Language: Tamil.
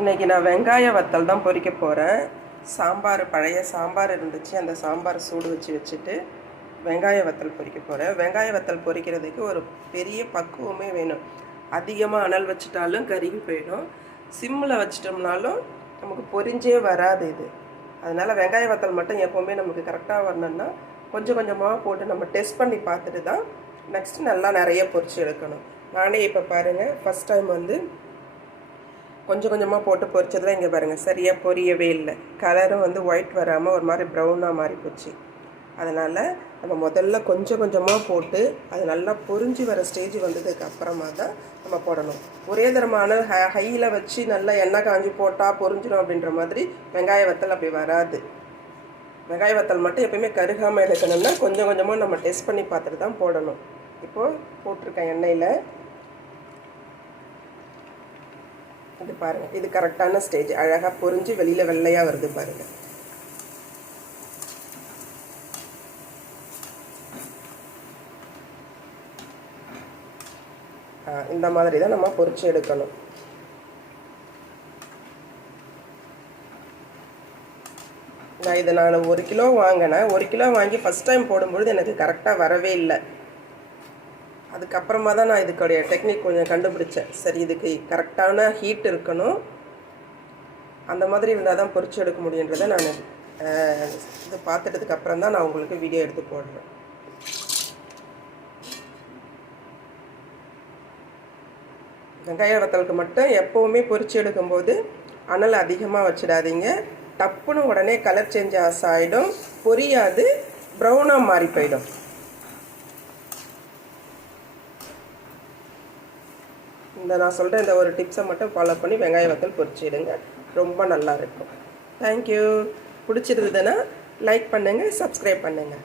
இன்றைக்கி நான் வெங்காய வத்தல் தான் பொரிக்க போகிறேன். சாம்பார், பழைய சாம்பார் இருந்துச்சு. அந்த சாம்பார் சூடு வச்சுட்டு வெங்காய வத்தல் பொரிக்க போகிறேன். வெங்காய வத்தல் பொரிக்கிறதுக்கு ஒரு பெரிய பக்குவமே வேணும். அதிகமாக அனல் வச்சுட்டாலும் கருகி போயிடும். சிம்மில் வச்சிட்டோம்னாலும் நமக்கு பொரிஞ்சே வராது இது. அதனால் வெங்காய வத்தல் மட்டும் எப்போவுமே நமக்கு கரெக்டாக வரணுன்னா கொஞ்சம் கொஞ்சமாக போட்டு நம்ம டெஸ்ட் பண்ணி பார்த்துட்டு தான் நெக்ஸ்ட்டு நல்லா நிறைய பொரிச்சு எடுக்கணும். நானே இப்போ பாருங்கள், ஃபஸ்ட் டைம் கொஞ்சம் கொஞ்சமாக போட்டு பொரிச்சதுலாம் இங்கே பாருங்கள் சரியாக பொரியவே இல்லை. கலரும் ஒயிட் வராமல் ஒரு மாதிரி ப்ரௌனாக மாறி போச்சு. அதனால் நம்ம முதல்ல கொஞ்சம் கொஞ்சமாக போட்டு அது நல்லா பொரிஞ்சு வர ஸ்டேஜ் வந்ததுக்கு அப்புறமா தான் நம்ம போடணும். ஒரே தரமான ஹையில் வச்சு நல்லா எண்ணெய் காஞ்சி போட்டால் பொரிஞ்சிடும் அப்படின்ற மாதிரி வெங்காய வத்தல் அப்படி வராது. வெங்காய வத்தல் மட்டும் எப்பயுமே கருகாமல் எடுக்கணும்னா கொஞ்சம் கொஞ்சமாக நம்ம டெஸ்ட் பண்ணி பார்த்துட்டு தான் போடணும். இப்போது போட்டிருக்கேன் எண்ணெயில். இது பாருங்கள், இது கரெக்டான ஸ்டேஜ். அழகாக பொரிஞ்சு வெளியில் வெள்ளையாக வருது பாருங்கள். இந்த மாதிரி தான் நம்ம பொரிச்சு எடுக்கணும். நான் 1 கிலோ வாங்கினேன். 1 கிலோ வாங்கி ஃபஸ்ட் டைம் போடும்பொழுது எனக்கு கரெக்டாக வரவே இல்லை. அதுக்கப்புறமா தான் நான் இதுக்குடைய டெக்னிக் கொஞ்சம் கண்டுபிடிச்சேன். சரி, இதுக்கு கரெக்டான ஹீட் இருக்கணும், அந்த மாதிரி இருந்தால் தான் பொரிச்சு எடுக்க முடியுன்றதை நான் இது பார்த்துட்டதுக்கு அப்புறம் தான் நான் உங்களுக்கு வீடியோ எடுத்து போடுறேன். வெங்காய வத்தலுக்கு மட்டும் எப்போவுமே பொரிச்சு எடுக்கும்போது அனல் அதிகமாக வச்சிடாதீங்க. டப்புன்னு உடனே கலர் சேஞ்ச் ஆகிடும், பொரியாது, ப்ரௌனாக மாறி போயிடும். நான் சொல்கிற இந்த ஒரு டிப்ஸை மட்டும் ஃபாலோ பண்ணி வெங்காய வத்தல் பொரிச்சிடுங்க. ரொம்ப நல்லாயிருக்கும். தேங்க்யூ. பிடிச்சிருந்ததுன்னா லைக் பண்ணுங்கள், சப்ஸ்கிரைப் பண்ணுங்கள்.